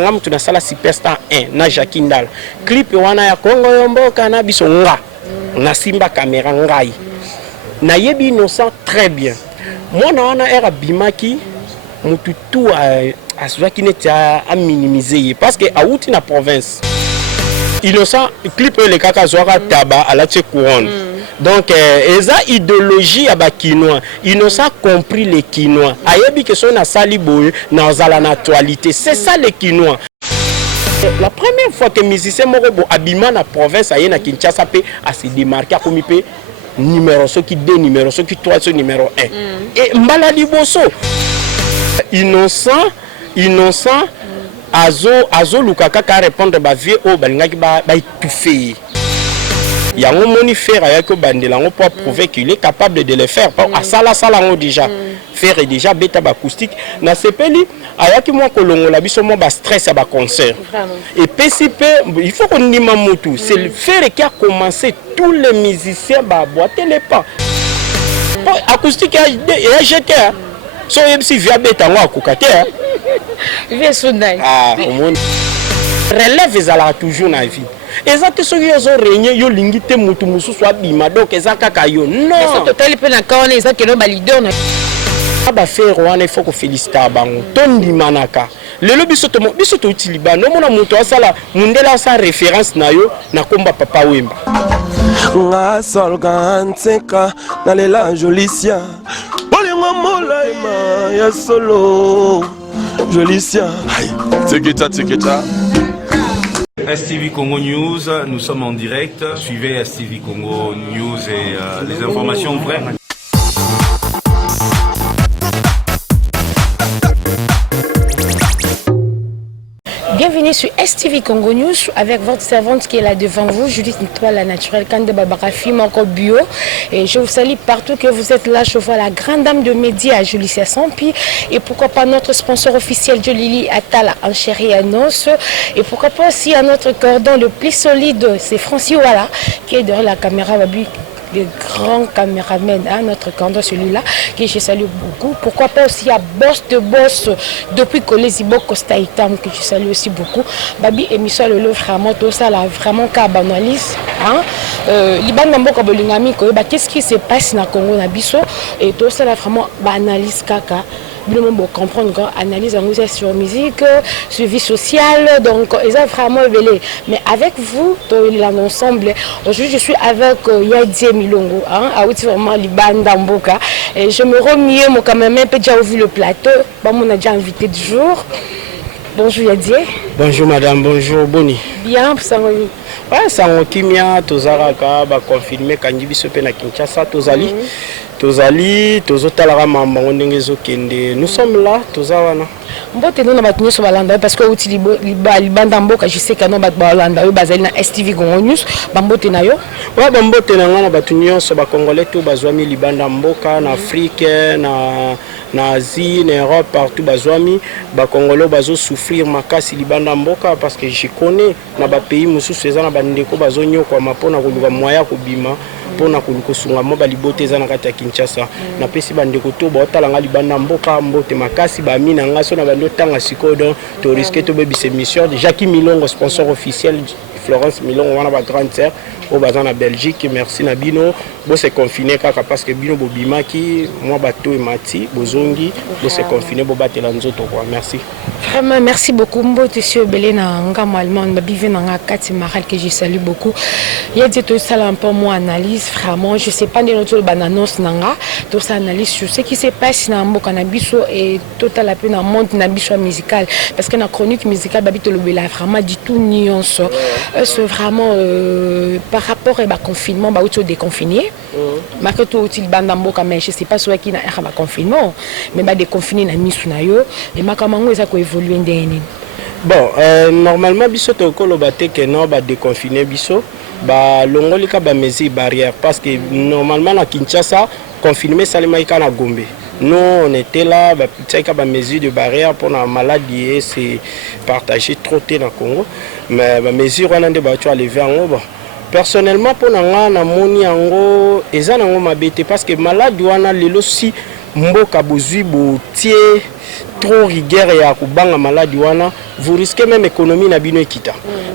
ngam tu na sala Superstar 1 na Jackie Ndala clip wana ya Kongo yomboka na biso nga na simba caméra ngai na yebi innocent très bien mona wana era bimaki mutu tout azwaki neti a minimiser parce que auti na province innocent clip le kaka zwaka taba ala tche couronne donc eza idéologie ya ba kinois innocent compris les kinois ayebi que son na sali boye na zala na actualité c'est ça les kinois. La première fois que musicien moko abima na province aye na Kinshasa pe a se démarquer comme pe numéro so qui 2 numéro so qui 3 so numéro 1 et mbala liboso innocent azo lukaka ka répondre ba vie o balingaki ba étouffer yango moni faire ayako bandela ngo pour prouver qu'il est capable de le faire à sala ngo déjà faire déjà beta acoustique na sepeli ayaki moi kolongola biso mo ba stress à ba concert et PCP il faut qu'on dise mamutu c'est le faire qui a commencé tous les musiciens ba boiter les pas acoustique et jeté so MC via beta ngo akukate via sunai au monde relève ezala toujours na vie ezate soki yozo régner yo lingite mutu mususu abima donc ezaka kayo non ça total pe na kaone ezaka no ba leader na ba faire wana il faut ko féliciter bango tondi manaka lelo biso to utiliba no mona mutu asala mundela sa référence na yo na komba papa wemba nga solga nseka na lela Jolicia bolingo molaima ya solo Jolicia tikita STV Congo News, nous sommes en direct. Suivez STV Congo News et les informations vraies. Bienvenue sur STV Congo News avec votre servante qui est là devant vous, Judith Ntoile, la naturelle Kande Babarafi, Manko Bio. Et je vous salue partout que vous êtes là. Je vois la grande dame de médias, Julicia Sampi. Et pourquoi pas notre sponsor officiel, Jolili Atala, en chair et en os. Et pourquoi pas aussi à notre cordon le plus solide, c'est Francis Ouala, qui est derrière la caméra Babi. Les grands caméramens, hein, notre candidat celui-là, que je salue beaucoup. Pourquoi pas aussi à Boss de Boss, depuis que les Ibo Costa Itam, que je salue aussi beaucoup. Babi émission le vraiment, tout ça là, vraiment qu'à banalise. Liban Mambo Kabolingami, qu'est-ce qui se passe dans le Congo Nabiso, et tout ça là, vraiment, banalise kaka. Pour comprendre qu'on analyse sur musique, sur vie sociale, donc ils ont vraiment révélé. Mais avec vous, l'ensemble, aujourd'hui je suis avec Yadie Milongo, à vraiment Liban Damboka, et je me remets, moi quand même, déjà vu le plateau, on a déjà invité du jour. Bonjour Yadie. Bonjour madame, bonjour Boni. Bien, ça va. Ouais, ça on kimia, tozaraka, ba confirmer kandi biso pe na Kinshasa, tozali. Tozali, tozotalara mamba ndenge zokende. Nous sommes là, tozawana. Mbote no na batunyo so balanda parce que outi libanda mboka je sais que no bat balanda yo bazali na STV Congo News, bambote na yo. Ouais, bambote na ngana batunyo so ba congolais to bazwami libanda mboka na Afrique na Asie, na Europe partout bazwami ba congolais bazo souffrir makasi libanda mboka parce que je connais na ba pays mususu ezana bandeko bazonyo kwa mapona koluka moya kobima. Pona kulukosunga mo balibote za na kati ya Kinshasa na pesi bandeko to ba talanga libanda mboka mbote makasi ba mina ngaso na bando tanga sikodo to risquer to bebise mission de Jackie Milongo sponsor officiel Florence Milongo wana ba grande sœur au bazan na Belgique merci na bino bo se confiner kaka parce que bino bobimaki moi bato e mati bozongi bo se confiner bo batela nzoto quoi merci vraiment merci beaucoup mbote sur belena ngam allemand ba bive na ngakati maral que je salue beaucoup il y a dit tout ça un peu moi analyse vraiment je sais pas de notre bananos nanga tout ça analyse sur ce qui se passe na mboka na biso et total la peine na monde na biso musical parce que na chronique musicale babito lobela vraiment du tout nuance c'est vraiment par rapport au confinement bah au déconfiné marque tout utile banda mboka mais je sais pas soit qui na ba confinement mais ba déconfiné na misu na yo et makamango eza ko évoluer ndeni. Bon, normalement, biso to kolobate que non ba déconfiner biso, ba longolika ba mesures barrières parce que normalement à Kinshasa confinement salimaika na Gombe. Nous on était là ba pitaka ba mesures de barrière pour la maladie et c'est partager trop tôt dans Congo mais ba mesures on a de ba tu lever en haut. Personnellement pour na moni yango eza nango mabete parce que maladie wana lelo si mboka bozui botie trop rigueur et à kubanga maladie wana vous risquez même économie na bino ekita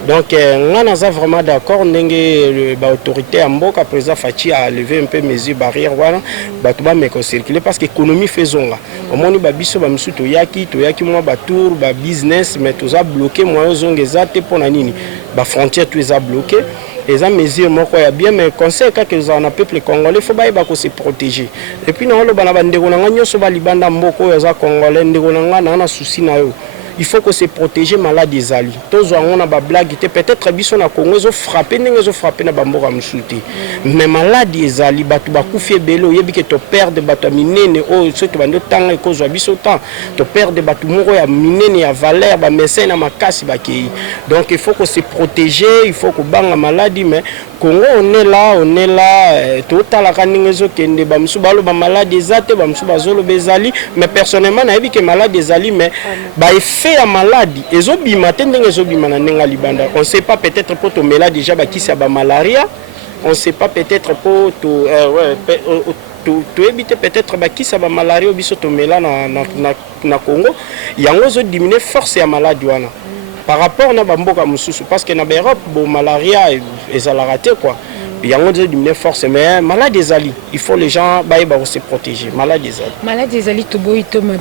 donc nga naza vraiment d'accord ndenge ba autorité ya mboka président Fachi a levé un peu mesures barrières wana bato ba meko circuler parce que économie faisonga omoni ba biso ba misuto toyaki moi ba tour ba business mais toza bloqué moi ozongeza te pona nini ba frontière tu eza bloqué. Les mesures moko ya bien mais conseil que les en peuple congolais faut ba se protéger et puis na bana bandeko na nyoso ba libanda mboko ya za congolais ndeko na na souci na yo il faut que se protéger maladies zali tozo on a ba blague peut-être biso na Congo zo frapper ndenge zo frapper na bamboka msuti mais maladies zali batu ba kufie belo yebi ke to perdre batu minene o ceux qui bando tanga e kozo biso temps to perdre batu moko ya minene ya valeur ba médecin na makasi ba kei donc il faut que se protéger il faut que banga maladie mais Congo on est là total la ndenge zo kende ba msu balo ba maladie zate ba msu bazolo bezali mais personnellement na yebi ke maladie zali mais ba ya maladie ezobima te ndenge ezobima na ndenga libanda on sait pas peut-être pour tomela déjà bakisi ya ba malaria on sait pas peut-être pour to éviter peut-être bakisi ya ba malaria biso tomela na Congo yango zo diminuer force ya maladie wana par rapport na bamboka mususu parce que na Europe bo malaria ezala raté quoi. Il y a une force, mais malade des alliés. Il faut les gens se protéger. Malade des alliés. Malade des alliés,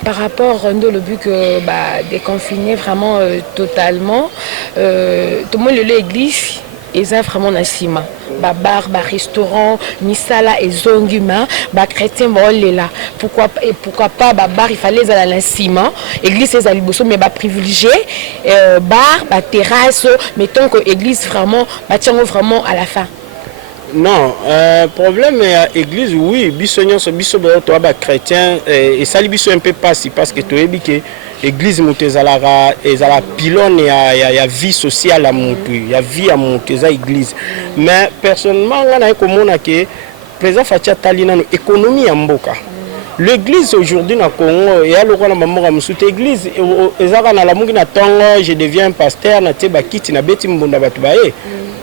par rapport au but que déconfiner vraiment totalement, tout le monde l'église. Ils ont vraiment un ciment. Bar, restaurant, ni sala et zonguma, chrétien là. Pourquoi pas bar, il fallait aller à ciment. Église c'est aliboso mais privilégié bar, terrasse, mettons que église vraiment vraiment à la fin. Non, problème est l'église, oui, biso chrétien et ça biso un peu passé parce que tu es que l'église mutezala pylône et ya vie sociale à monter, il y a vie à monter ça église. Mais personnellement on a comme on que président Fatia Talina économie en mboka. L'église aujourd'hui na Congo et à l'okona mamoka musuti église ezaka na la mungi na tongo je deviens pasteur na te bakiti na beti mbunda batu bae.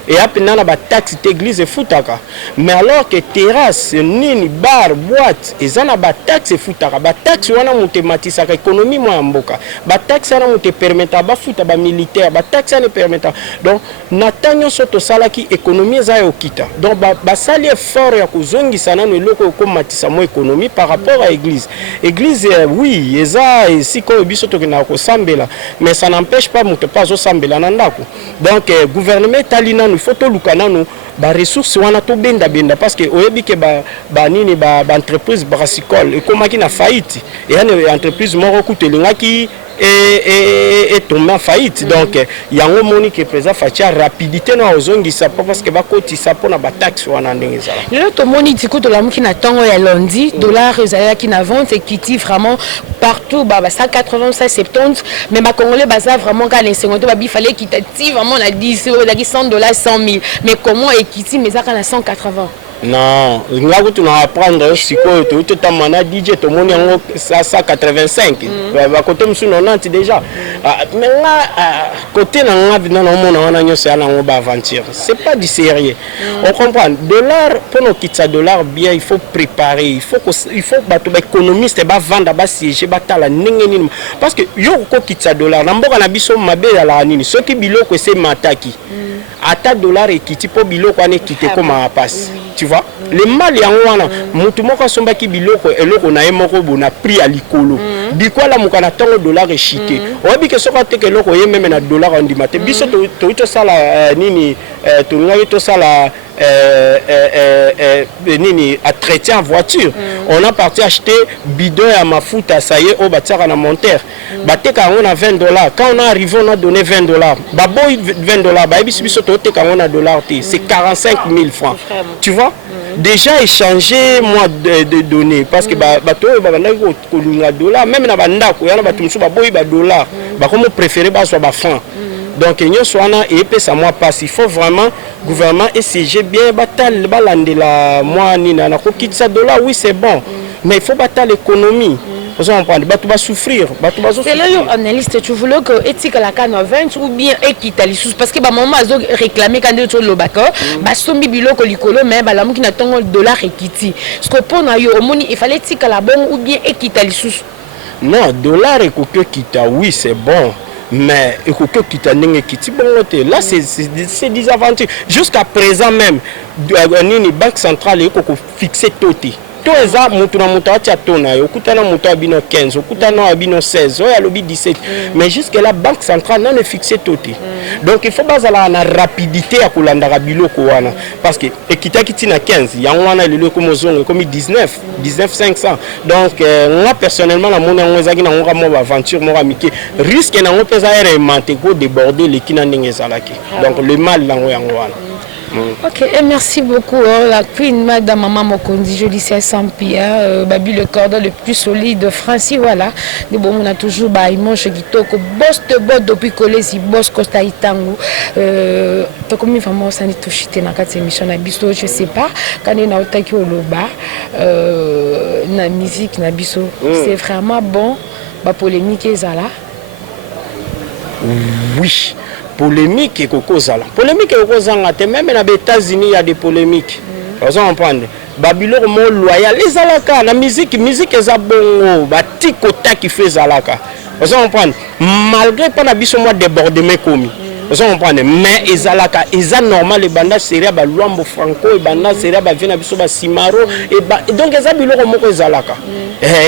Et après, on a des taxes d'église et foutaka. Mais alors que terrasse, nini, bar, boîte, ils ont des taxes et foutaka. Des taxes, on a monté matissa, l'économie, moi, en boka. Des taxes, on a monté permettre, des foutaka, des militaires, des taxes, on a permettre. Donc, Natanyo soto salaki, économie, ça est au kita. Donc, des sali fort, ya kuzongi, ça n'a pas comme matissa, moi, économie par rapport à l'église. L'église, oui, ils ont, si comme bisoto que n'a ko sambela, mais ça n'empêche pas, monte pas au sambela, nandako. Donc, gouvernement italien, il faut que nous ba ressources wana to benda parce que oyebi ke ba nini ba entreprise brassicole et comme qui na faillite et une entreprise moko kutelingaki et tombé en faillite donc yango moni que président Fatia rapidité na ozongisa parce que ba kotisa pona ba taxe wana ndengeza le to moni tiko to la mki na tango ya lundi dollar ezala ki na vente et qui vraiment partout ba 180 170 mais ba congolais baza vraiment quand les 50 ba bi fallait qui tati vraiment la 10 $100 100 000 mais comment equity mais ça quand à 180. Non, nous allons apprendre si tu as un DJ, tu as 185. Côté 90 déjà. Mais là, côté c'est pas du sérieux. On comprend. Dollar, pour nous quitter dollar bien, il faut préparer. Il faut économiste vendre, siéger, parce que yo quitte dollar. N'importe na biso mabe ya la nini. Ceux qui biloko c'est mataki. Ata dollar et quitte pour biloko ane quitte comme à passe. Tu vois, les mal ya wana mutu moko somba ki biloko eloko na ye moko bona prix à likolo biko la mukana tongo dollar et chité obi ke soka te ke eloko ye même na dollar on dimate biso to sala nini to ngai to sala nini à traiter en voiture on a parti acheter bidon à mafuta ça y est au bâtira na monteur bateka on a $20 quand on est arrivé on a donné $20 baboy $20 ba biso to te ka on a dollar c'est 45 000 francs tu vois déjà échanger moi de données parce que bato bandaki ko dollar même na bandako yana bato musu baboy ba dollar ba comme préférer ba soit ba franc. Donc nous sommes et puis ça moi passe il faut vraiment gouvernement essayer bien bataille balandela moi ni na ko kitsa dollar oui c'est bon mais il faut bataille l'économie. On prend bato va souffrir bato va c'est là un analyste tu voulais que éthique la canne 20 ou bien équitali parce que ba maman a réclamé quand de sur le bako ba sombi biloko likolo mais ba lamu qui n'attend dollar équiti ce que pour na yo omoni il fallait éthique la bonne ou bien équitali sous. Non, dollar et coco kita, oui, c'est bon. Mais coco kita n'enge kiti bon là c'est des aventures. Jusqu'à présent même, la Banque centrale est fixé toti. To eza mutu na mutu acha tona yo kutana mutu abino 15 okutana abino 16 oya lobi 17 mais jusque la banque centrale n'a fixé toti donc il faut bazala na rapidité ya kolanda biloko wana parce que ekitaki tina 15 yango wana lelo ko mozongo comme 19 500 donc moi personnellement na mona ngezaki na ngora mo aventure mo ramike risque na ngo pesa ere mante ko déborder le kina ndenge zalaki donc le mal la ngo yango wana. Ok, et merci beaucoup. La Queen Madame Maman Mokondi, je dis c'est Sampia, Babi le cordon le plus solide de France. Voilà. Mais bon, on a toujours Baïmonche Gitoko, boss de bot depuis Kolesi, boss Costa Itango. Comme une femme, ça n'est touché dans cette émission, je sais pas. Quand on a attaqué au Loba, la musique, c'est vraiment bon. La polémique est là. Oui. Polémique et Kokozala. Polémique et Kokozala, même dans les États-Unis, il y a des polémiques. Vous comprenez? Babylone mo loyal, les Zalaka, la musique est bon, Batikota qui fait Zalaka. Vous comprenez? Malgré pas la biso moi débordement commis. Vous comprenez? Mais les Zalaka, ils ont normal les bandes séries, Luambo Franco, les bandes séries, Vena biso Simaro, et donc les Babylone mo Zalaka.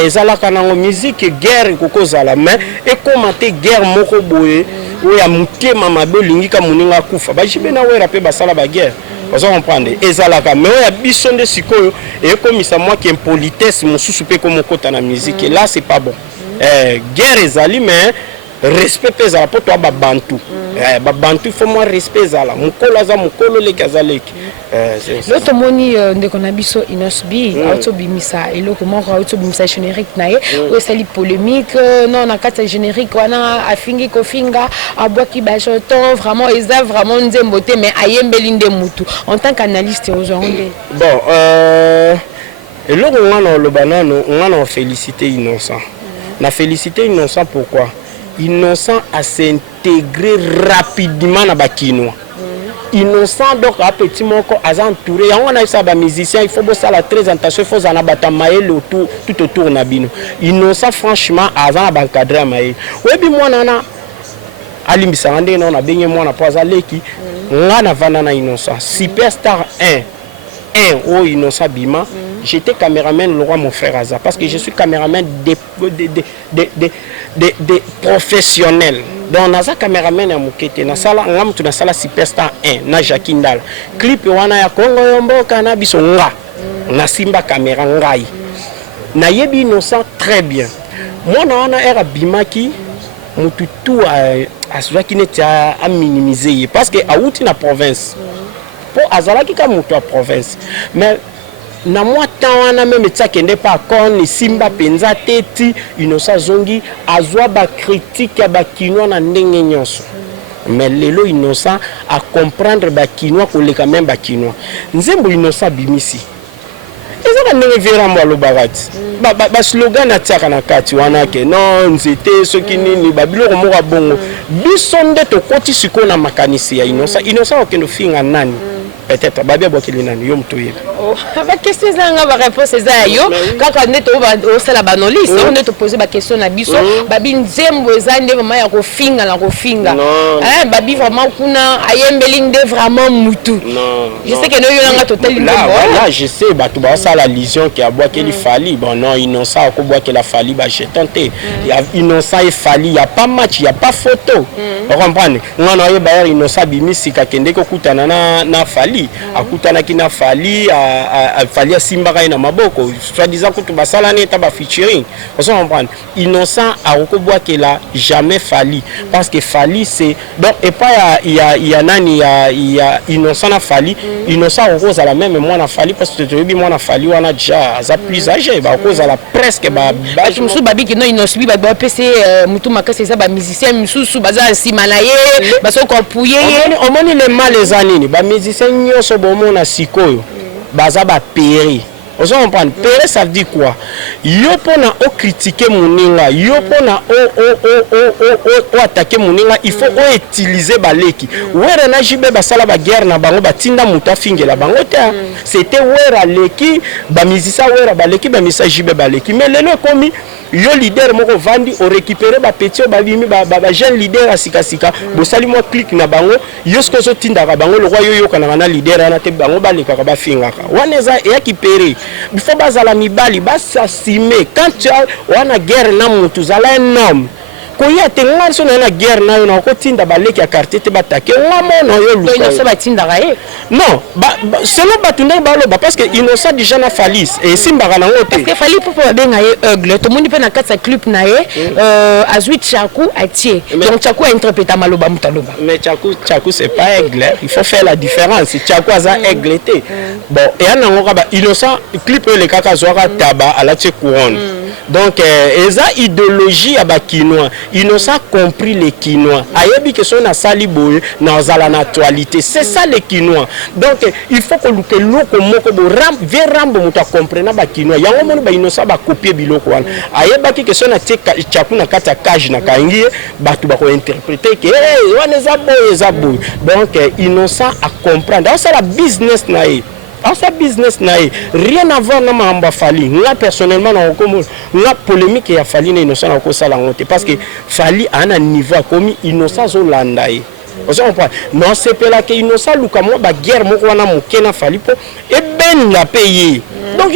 Zalaka na musique guerre Kokozala, mais et commenter guerre moko boye. Oui, à mouté maman belingi muninga kufa. Ba jibe na wera pe basala ba guerre. Vous comprenez? Ezalaka mais ya bison de sikoyo et comme ça moi qui impolitesse mususu pe comme kota na musique. Là c'est pas bon. Guerre ezali mais respect pesa pour toi ba bantu. Ba bantu faut moi respect zala. Mukolo za mukolo le kazaleki. L'autre moni de konabiso inosbi auto bimisa et le comment auto bimisa générique nae ou sali polémique non na kata générique wana afingi kofinga abwaki ba joton vraiment eza vraiment nzembote mais ayembelinde mutu en tant qu'analyste aujourd'hui. Bon et là on a le banano on a félicité Innocent. Na félicité Innocent pourquoi? Innocent à s'intégrer rapidement dans Bakinois. Innocent donc à petit moko à entouré on a ça ba musicien il faut bosser la très attention il faut en abattre maël autour tout autour nabino Innocent franchement avant encadrer maël oui bi moi nana alimbisa ndé non na benye moi na poza leki ngana vana na Innocent superstar 1 oh Innocent bima j'étais caméraman le roi mon frère Aza parce que je suis caméraman des professionnels. Donc naza caméraman ya mukete na sala ngam tu na sala superstar 1 na Jakindal clip wana ya Kongo yomboka na biso nga na simba caméra ngai na yebi Innocent très bien mona wana era bimaki mutu tout azwaki neti a minimiser parce que auti na province pour azalaki ka mutu a province mais na moi tant même ça qui n'est pas con simba penza teti Innocent zongi azwa ba critique ya ba kinwa na ndenge nyonso mais lelo Innocent à comprendre ba kinwa ko le quand même ba kinwa nzembo Innocent bimisi ezaka ndenge vera mbalo bagati ba slogan na tsaka na kati wana ke non nzete soki nini ba biloko moko bongo biso nde to koti siko na makanisi ya Innocent okendo finga nani peut-être babia bokeli nani yo mtoyeba ba question zanga ba réponse eza yo kaka neto o sala banolis on neto poser ba question na biso babi nzembo eza nde vraiment ya kofinga na kofinga babi vraiment kuna ayembeli nde vraiment mutu je sais que no yo nanga total là je sais ba to ba sala lision qui a bois qu'elle fali bon non Innocent ko bois qu'elle a fali ba j'ai tenté il y a Innocent et fali il y a pas match il y a pas photo vous comprenez ngana yo ba Innocent bimisi ka kende ko kutana na fali akutana kina fali fali simba na maboko soit disant que tu basala neta ba featuring vous comprenez Innocent a rekobwa que la jamais fali parce que fali c'est donc et pas il y a nani il y a Innocent na fali Innocent rose à la même moi na fali parce que tu dis moi na fali on a déjà za plus âgé ba cause à la presque ba je me suis babi que non Innocent ba PC mutu makase ça ba musicien mususu baza simalaye baso kompouye on moni les mal les années ba musicien nyoso bomona sikoyo baza ba péré. Vous comprenez? Péré ça veut dire quoi? Yo pona o critiquer moninga, yo pona o attaquer moninga, il faut utiliser baleki. Wera na jibe basala ba guerre na bango batinda muta fingela bango te. C'était wera leki ba musicien wera baleki ba message jibe baleki. Mais lelo komi yo leader moko vandi o récupérer ba petit ba bimi ba jeune leader asika sika bo sali mo click na bango yo ce que zo tinda ka bango le roi yo kana na leader ana te bango ba leka ka ba fingaka wana eza ya kipere before bazala mibali basasime quand tu wana guerre na mutu zala un homme koya te ngala so na guerre na yo na ko tinda ba leki ya quartier te batake ngamo na yo lu ko so ba tinda ka e non selon batunda ba lo parce que innocent déjà na falis et simba na ngote parce que fali pour benga ye eugle to moni pe na kata club na ye azui Tchakou atie donc Tchakou a interprété maloba mutaloba mais Tchakou c'est pas aigle il faut faire la différence Tchakou aza aigle te bon et ana ngoka ba innocent clip le kaka zoaka taba ala tie couronne donc eza idéologie ya ba kinois innocent compris les kinois ayebi que son asali boye na zala na actualité c'est ça les kinois donc il faut que luke loko moko bo rambo muto comprendre ba kinois yango moni ba innocent ba copier biloko wana ayebaki que son atie Tchakou na kata cage na kangi batu ba ko interpréter que wana eza boye donc innocent à comprendre ça la business na sa business nae rien à voir na mamba fali nga personnellement na komo nga polémique ya fali na innocent na ko sala ngote parce que fali ana niveau comme innocent zo landa e on comprend non c'est pas là que innocent luka mo ba guerre moko wana mokena fali po e ben la payer donc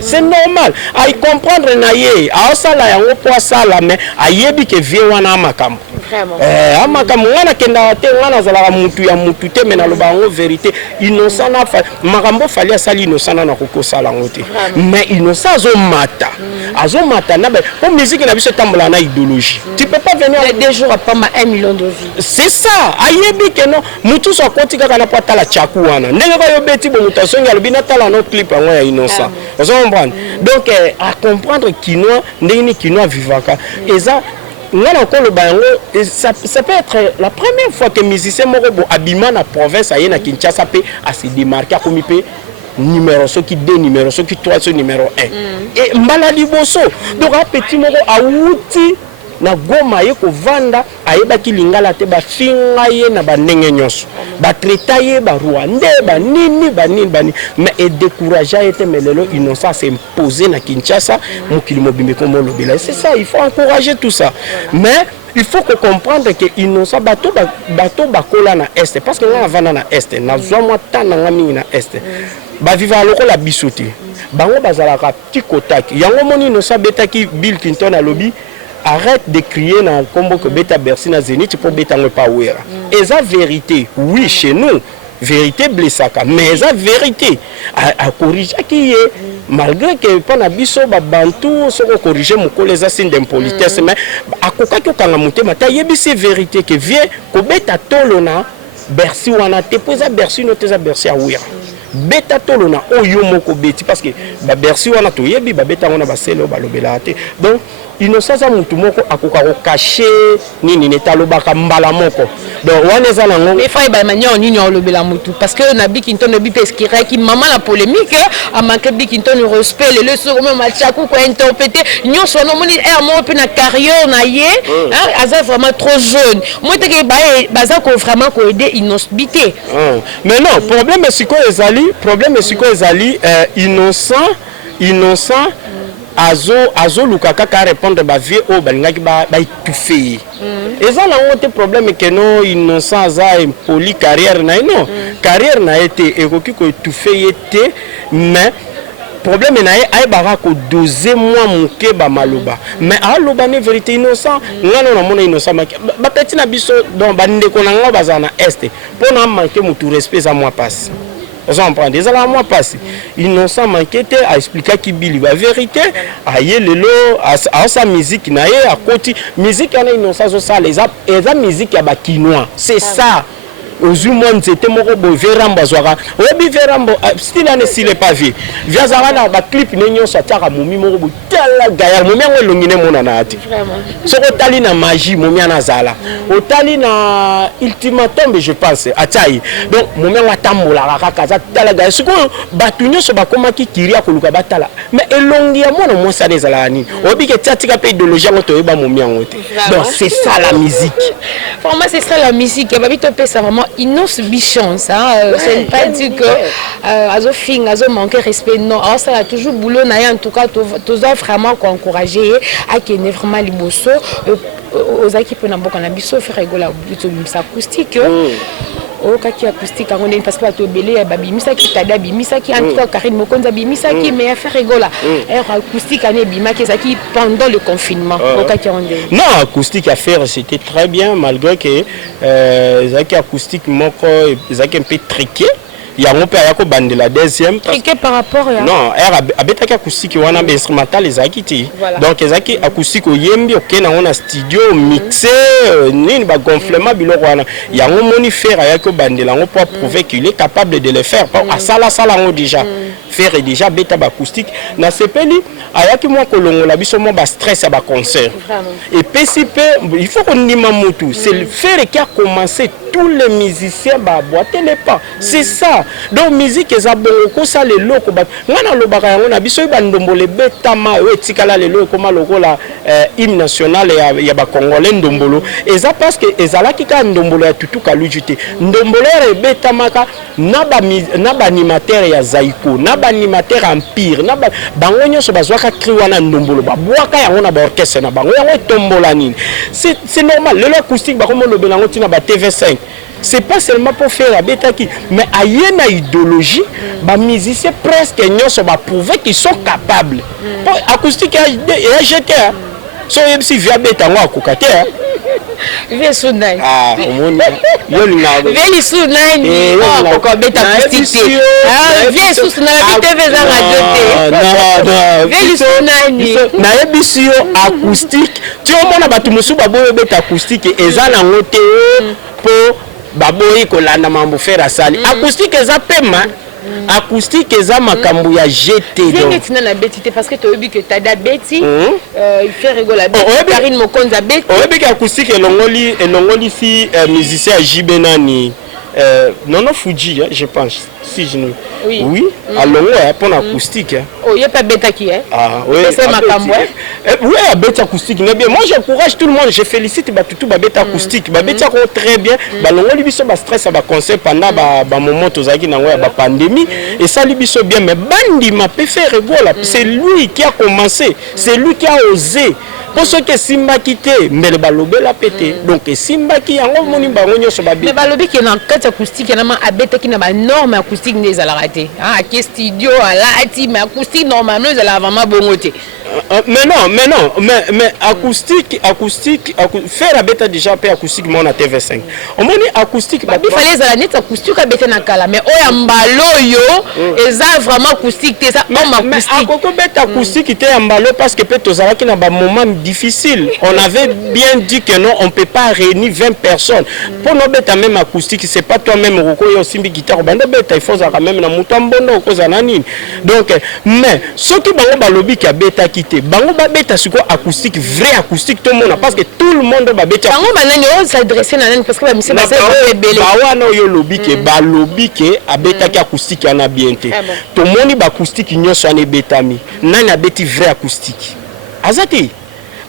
c'est normal à comprendre na ye a sala ya ngo po sala mais ayebi que vie wana makambo vraiment amakambo ngana kenda te ngana zala mutu ya mutu te mais na loba ngo vérité innocent na makambo fali asali innocent na ko sala ngote mais innocent zo mata na ba pour musique na biso tambola na idéologie tu peux pas venir des jours à pas 1 million de vies c'est ça ayebi que non mutu so koti kaka na pata la Tchakou wana ndenge ba yo beti bo mutu songa lobina tala no clip ngo ya innocent vous comprenez donc à comprendre kinois ndenge kinois vivaka eza ça peut être la première fois que musicien moko abima na province aye na Kinshasa pe a se démarquer comme pe numéro so qui 2 numéro so qui 3 so numéro 1 et mbala liboso donc un petit moko a wuti na Goma ye ko vanda ayebaki lingala te ba finga ye na banenge nyonso ba traita ye ba Rwandais ba nini mais et décourager était mais lelo innocent s'imposer na Kinshasa mokili mobimbe ko molobela c'est ça il faut encourager tout ça mais il faut que comprendre que innocent bato bakola na est parce que nga vanda na est na zwa moi tana ngami na est ba viva lokola bisote bango bazala ka petit kotaki yango moni innocent betaki Bill Clinton à lobby arrête de crier dans combo que beta Bercy na Zénith pour beta ne pas ouera et ça vérité oui chez nous vérité blessaka mais ça vérité à corriger qui est malgré que pana biso ba bantu so ko corriger mokolo eza signe d'impolitesse mais akoka ko kanga mutema ta yebisi vérité que vie ko beta tolona Bercy wana te poza Bercy no te za Bercy a ouera beta tolona oyo moko beti parce que ba Bercy wana to yebi ba beta wana ba selo ba lobela te donc innocent za mutu moko akoka ko cacher nini netalobaka mbala moko donc wana za nango mais fa ba manyo nini on lobela mutu parce que na Bikinton no bipeskira qui maman la polémique a manqué Bikinton no respect le sur même Tchakou ko interpréter nyonso no moni mo pe na carrière na ye aza vraiment trop jeune moi te ke baza ko vraiment ko aider innocent bité mais non problème c'est quoi ezali innocent azo lukaka ka répondre ba vie o balingaki ba étouffer eza na ngote problème que non innocent aza impoli carrière na non carrière na été ekoki ko étouffer yete mais problème na ay bara ko doser moi moke ba maloba mais aloba ne vérité innocent ngana na mona innocent ba petit na biso donc ba ndeko na ngo bazana est pour na manquer mutu respect za moi passe. On prend des à moi passé. Innocent manqué à expliquer qui bili la vérité. Aïe lelo à sa musique naïe à côté musique en innocent ça les musique ya ba kinois. C'est ça. Aux humains c'était mon robot Verambo Zora. Obi Verambo style ne s'il est pas vu. Via Zara ba clip nenyo satara momi mon robot tala gaya momi ngo longine mona na ati. Vraiment. So otali na magie momi na zala. Otali na ultimatum je pense atai. Donc momi ngo tambola kaka za tala gaya. Siko batunyo so ba koma ki kiria koluka batala. Mais elongi ya mona mo sa nezala ni. Obi ke tati ka pe idéologie ngo to eba momi ngo te. Donc c'est ça la musique. pour moi c'est ça la musique. C'est vraiment innocent bichons. C'est pas dire que azo fing, azo manquer respect. Non, alors ça a toujours boulot. En tout cas, tous vraiment encourager à qu'il y ait vraiment les bossos. Aux équipes on a beaucoup de biso faire rigoler sa acoustique. Oh kaki acoustique on est parce que tu belé babimisa qui tada bimisa qui en tout cas Karine Mokonza bimisa qui mais faire rigoler. Acoustique année bima qui ça qui pendant le confinement. Oh kaki on est. Non, acoustique à faire c'était très bien malgré que zaki acoustique moko zaki un peu triqué. Il y a un peu à bande la deuxième. Triqué par rapport à. Non, avec acoustique on a un instrumental les akiti. Donc les aki acoustique au yembi ok na on a studio mixé ni ba gonflement biloko wana. Il y a un monifère à ko bande la on peut prouver qu'il est capable de le faire. À ça on déjà faire déjà bêta acoustique na sepeli ayaki moi kolongo la biso mo ba stress à ba concert. Et PCP il faut qu'on dise mamutu, c'est le faire qui a commencé tous les musiciens ba boiter les pas. C'est ça. Donc musique ezaboko ça les loko ba ngana lobaka yango na biso ba ndombole betama etikala le loko ma lokola hymne national ya ba congolais ndombolo eza parce que ezalaki ka ndombolo ya tutuka lujité ndombolo ya betamaka na ba animateur ya Zaiko na ba animateur Empire na bango nyonso bazwaka cri wana ndombolo ba bwaka yango na ba orchestre na bango yango tombola nini c'est normal le acoustique ba komo lobela ngo tina ba TV5. C'est pas seulement pour faire la bêta qui, mais il y a une idéologie, les musiciens presque ils prouver qu'ils sont capables. Acoustique et jeté. So si via bêta moi kokate. Viens sous nine. Ah, viens sous nine. Pourquoi bêta acoustique? Viens sous nine. TV za radio. Non. Viens sous nine. Na ebisio acoustique. Tu vois na batu musu baboyo bêta acoustique eza na ngote pour baboyi kolanda mambo faire sali acoustique eza pema acoustique eza makambo ya jeté donc viens tina na betité parce que tu as vu que tada beti il fait rigoler Karine Mokonza beti oyebi que acoustique elongoli si musicien Jibenani non Fuji je pense si je ne oui alors pour l'acoustique oh il y a pas bêta qui est oui c'est makambo oui bêta acoustique mais bien moi j'encourage tout le monde je félicite tout bêta acoustique bêta très bien balongoli biso ba stress ba concert pendant ba moment tozaki nango ya ba pandémie et ça lui biso bien mais bandi m'a peut faire rigoler c'est lui qui a commencé c'est lui qui a osé pour ce que Simba quitté mais le balobé l'a pété donc Simba qui yango moni bango nyoso ba mais balobé qui na kati acoustique na ma abeta qui na ba norme acoustique des ala raté à qui studio à la mais acoustique normalement ils ala vraiment bongoté mais acoustique faire la bêta déjà peu acoustique mon à TV5 on moni acoustique il fallait la net acoustique à bêta na kala mais oya mbalo yo eza vraiment acoustique ça homme acoustique mais akoko bêta acoustique était mbalo parce que peut tozala qui na ba moment difficile on avait bien dit que non on peut pas réunir 20 personnes pour nos bêta même acoustique c'est pas toi même roko yo simbi guitare bando bêta il faut ça quand même na mutambondo ko za nani donc mais ce qui bango balobi ki bêta quitter bango ba bêta siko acoustique vrai acoustique tout le monde parce que tout le monde ba bêta bango banani on s'adresser na nani parce que ba monsieur ba c'est belé ba wana yo lobi ke ba lobi ke abeta ki acoustique ana bien te to moni ba acoustique nyonso ana betami nani abeti vrai acoustique azati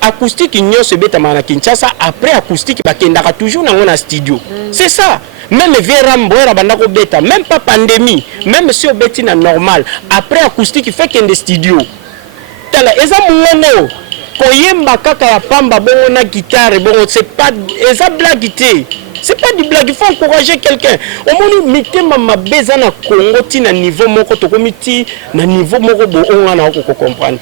acoustique nyonso beta mana Kinshasa après acoustique bakendaka toujours nango na studio c'est ça même Vérambo era bandako beta même pas pandémie même si obeti na normal après acoustique fait que des studios tala eza muono koyemba kaka ya pamba bongo na guitare bongo c'est pas eza blague té c'est pas du blague il faut encourager quelqu'un au moni mitema mabeza na Congo ti na niveau moko to komiti na niveau moko bo on na ko comprendre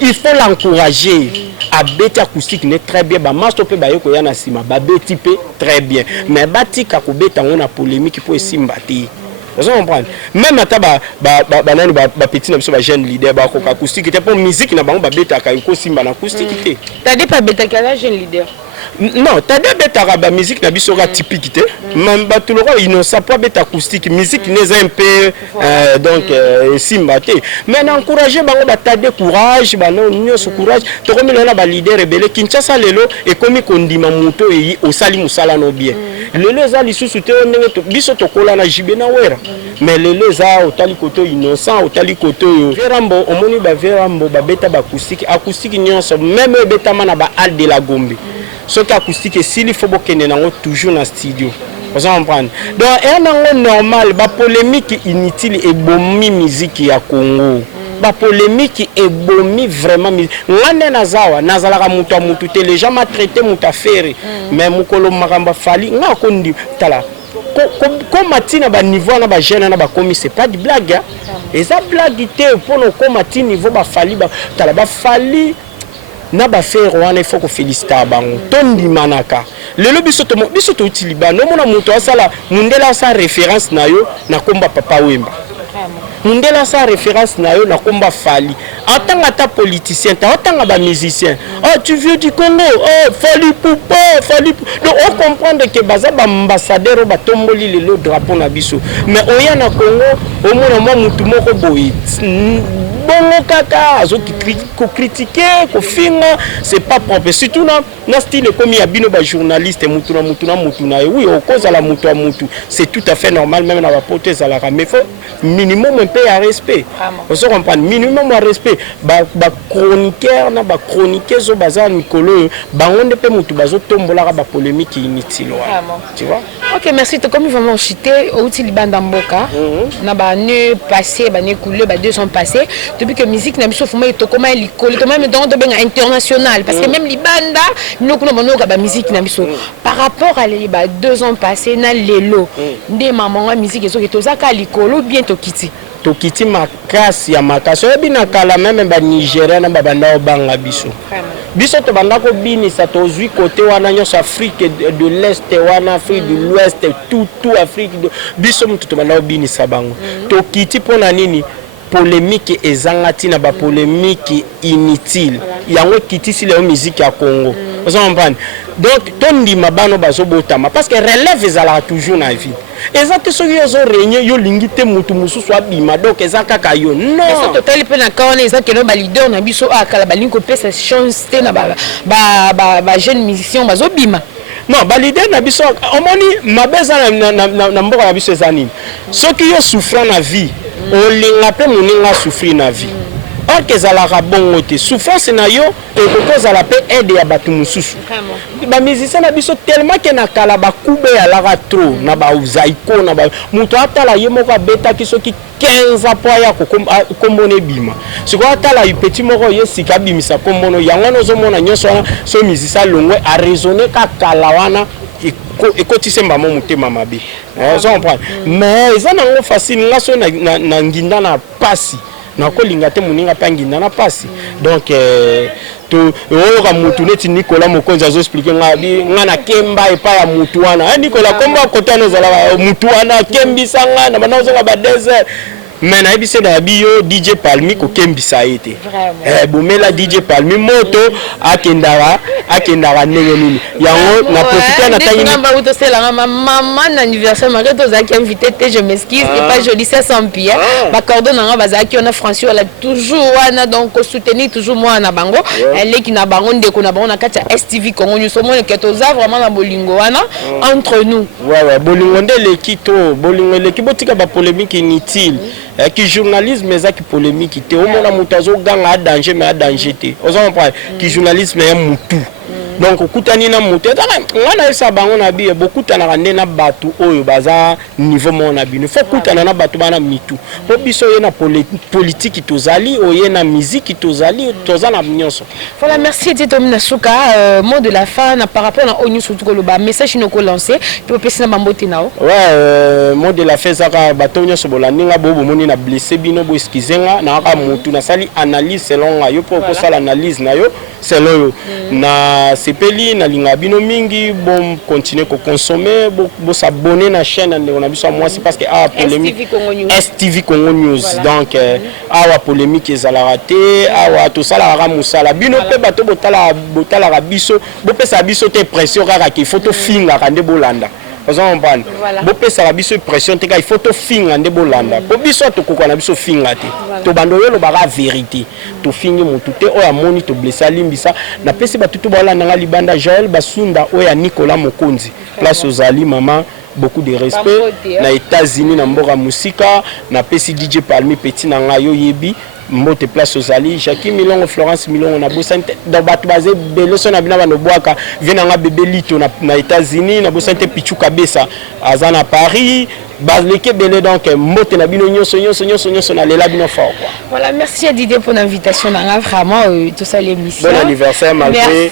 il faut l'encourager à bêta acoustique n'est très bien ba master pe ba yoko ya na sima ba beti pe très bien mais batika ko beta on a polémique pour esimbati vous comprenez même ata ba petit na biso ba jeune leader ba ko acoustique était pour musique na bango ba beta ka ko simba na acoustique té t'as dit pas beta ka jeune leader non t'as dit beta ba musique na biso ka typique té même ba tout le roi ils ne savent pas beta acoustique musique n'est un peu donc simba té mais encourager bango ba ta courage ba non nyoso courage to comme na ba leader rebelle Kinshasa lelo et comme kondima moto et au sali musala no bien lelo za lisusu te ndenge to biso to kola na Jibena wera mais lelo za otali koto innocent otali koto Vérambo omoni ba Vérambo ba beta ba acoustique nyonso même beta mana ba al de la Gombe ce qui acoustique et s'il faut que toujours dans studio. Vous comprenez? Donc un normal, ba polémique inutile et bomi musique ya Congo. Ba polémique et bomi vraiment ngane nazawa nazalaka mutu a mutu te les gens m'a traité mutu affaire mais mukolo makamba fali nga kondi tala comme matina ba niveau na ba jeune na ba komi c'est pas de blague hein? Et ça blague te pour no comme matina niveau ba fali ba tala ba fali na ba faire wana il faut que féliciter bango tondi manaka lelo biso to utiliba no mona mutu asala mundela sa référence na yo na komba papa wemba mundela sa référence na yo na komba fali en tant que politicien en tant que musicien oh tu viens du Congo oh fali poupa fali donc on comprendre que baza ba ambassadeur ba tomboli le drapeau na biso mais oya na Congo au mona mo mutu moko boyi bongo kaka azo critiquer ko finga c'est pas propre surtout na style comme ya bino ba journaliste mutu na oui au cause la mutu a mutu c'est tout à fait normal même na ba porter à la mais faut minimum un peu à respect on se comprend minimum à respect ba chroniqueur na ba chroniqueur zo bazar Nicolo ba onde pe mutu bazo tombola ba polémique inutile tu vois. OK, merci. Comme ils vont chuter au Tilibanda Mboka na ba ne passé ba ne coulé ba 2 ans passés depuis que musique na biso fuma to comment l'école to même dans de ben international parce que même libanda nous ko mono ba musique na biso par rapport à les 2 ans passés na lelo ndé maman musique ezo ke to zaka l'école bien to kiti makasi ya makasi bina kala même ba Nigeria na babanda obanga biso biso to banda ko binisa to zui côté wana nyos Afrique de l'Est wana Afrique de l'Ouest tout Afrique biso mutu to banda binisa bango to kiti pona nini polémique ezangati na ba polémique inutile yango kiti si la musique ya Congo vous comprenez donc tondi mabano bazobotama parce que relève ezala toujours na vie ezate soki yozo régner yo lingite mutu mususu abima donc ezaka ka yo non ça total pe na kaona ezake no ba leader na biso akala balinko pesa chance te na ba jeune musicien bazobima non ba leader na biso omoni mabeza na mboka na biso ezani soki yo souffrant na vie olinga pe moninga souffrir na vie or que ezalaka bongo te souffrance na yo ekozala pe aide ya bato mosusu ba musicien na biso tellement que na kala bakube alaka trop na ba uzaiko na ba mutu atala ye moko abetaki soki 15 apwa ya kombone bima siko atala petit moko ye sika bimisa kombono yango nozomona nyonso wana so musicien longwe a raisonner ka kala wana ekotise mbamo mutema mabe on comprend mais eza nango facile ngaso na nginda na pasi na kolinga te muninga pa nginda na pasi donc to oka mutu neti Nicolas Mokonzi azo expliquer nga na kemba epa ya mutu wana Nicolas komba kotano zala mutu wana kembisa nga na bana zonga ba desert mais na ebise na bio DJ Palmi ko kembisa ete bomela DJ Palmi moto akendara ndenge nini yango na profiter na tangi namba uto sela maman na anniversaire ma to zaki invité te je m'excuse et pas joli ça sans pierre ba cordon na bazaki on a François là toujours wana donc soutenir toujours moi na bango elle qui na bango ndeko na bango na kati STV Congo News somone que to za vraiment na bolingo wana entre nous ouais bolingo ndele kito bolingo le kibotika ba polémique inutile qui journalisme est qui polémique te au mona mutazo ganga danger mais danger te on comprend qui journalisme est mutu donc okutani na mutu ngana esa bango na biye bokutana kande na batu oyo baza niveau mona bino faut kutana na batu bana mitu po biso ye na politique tozali oye na musique tozali tozana nyonso. Voilà, merci Tito Minasuka. Mot de la fin par rapport à Onyu surtout que le message nous ko lancé pour passer na bambote nao. Ouais, mot de la fin zaka bato nyonso bolandinga bobo moni na blessé bino bo excusenga na ka mutu na sali analyse selon yo pour ko sala analyse na yo selon yo na sepeli na linga bino mingi bon continuer ko consommer bo s'abonner na chaîne on a besoin moi c'est parce que polémique STV Congo News donc awa polémique ezala raté awa to sala ra musala bino pe bato botala biso bo pesa biso te pression kaka ki photo finga kande bolanda vous comprenez bo pesa la biso pression te ka il faut to finga nde bolanda po biso to kokona biso finga te to bando yelo ba vérité to fingi mutu te oya moni to blessa limbisa na pesi batutu bolanda nga libanda Joël Basunda oya Nicolas Mokonzi place aux Ali maman beaucoup de respect na États-Unis na mboka musika na pesi DJ Palmi petit na nga yo yebi Mote place aux Ali, Jackie Milongo, Florence Milongo, na bosante dans Batouazé, Beloso na bina banoboaka, venanga bébé lito na États-Unis, na bosante Pichu Kabesa, Azana Paris, Bazleke Belé donc Mote na bino nyonso na lela bino fort quoi. Voilà, merci à Didier pour l'invitation. Vraiment, tout ça l'émission. Bon anniversaire malgré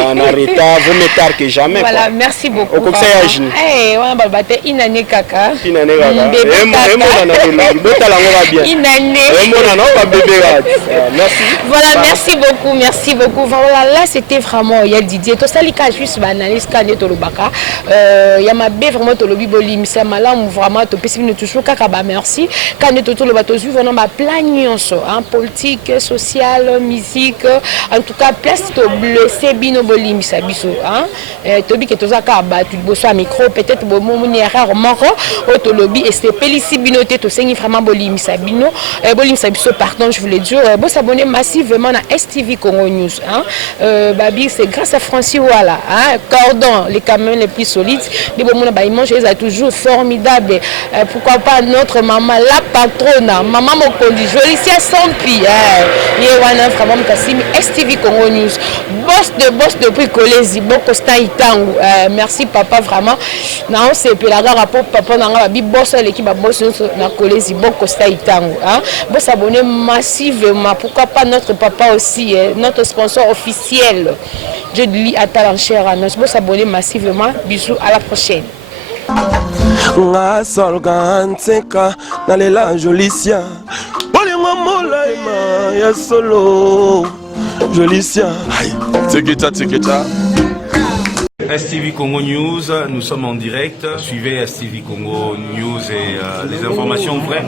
en retard, vous mettez tard que jamais. Voilà, quoi. merci beaucoup. Au conseil à genoux. Eh, on va battre Inané Kaka. Inané Kaka. Merci. Voilà, merci beaucoup. Voilà, là c'était vraiment, il y a Didier. Tout ça, les cas juste banaliste quand il y a il y a ma bé vraiment tout le biboli, mais c'est malin vraiment tout petit nous toujours Kaka merci. Quand il y a tout le bateau suivant, on a plein de politique, sociale, musique, en tout cas place to blessé bino boli misabiso hein. Tobi que tout ça ka battu bosso à micro peut-être bon mon rarement au lobby et c'est pélici bino to sengi vraiment boli misabino misabiso pardon je voulais dire bon s'abonner massivement à STV Congo News hein. Babi c'est grâce à Francis voilà hein cordon les camions les plus solides les bon mon ba mange ils a toujours formidable pourquoi pas notre maman la patronne maman Mokondi Jolicia Sampi Yewana vraiment Kassimi STV Congo News boss depuis Kolezi Boko Staitangu merci papa vraiment non c'est pelaga rapport papa nanga babi boss l'équipe boss na Kolezi Boko Staitangu hein bon s'abonner massivement pourquoi pas notre papa aussi notre sponsor officiel je dis à Talancher à nous bon s'abonner massivement bisous à la prochaine. Nga solga nseka na lela Jolicia Bolingo molaima ya solo Jolicia Tikita STV Congo News, nous sommes en direct. Suivez STV Congo News et les informations vraies.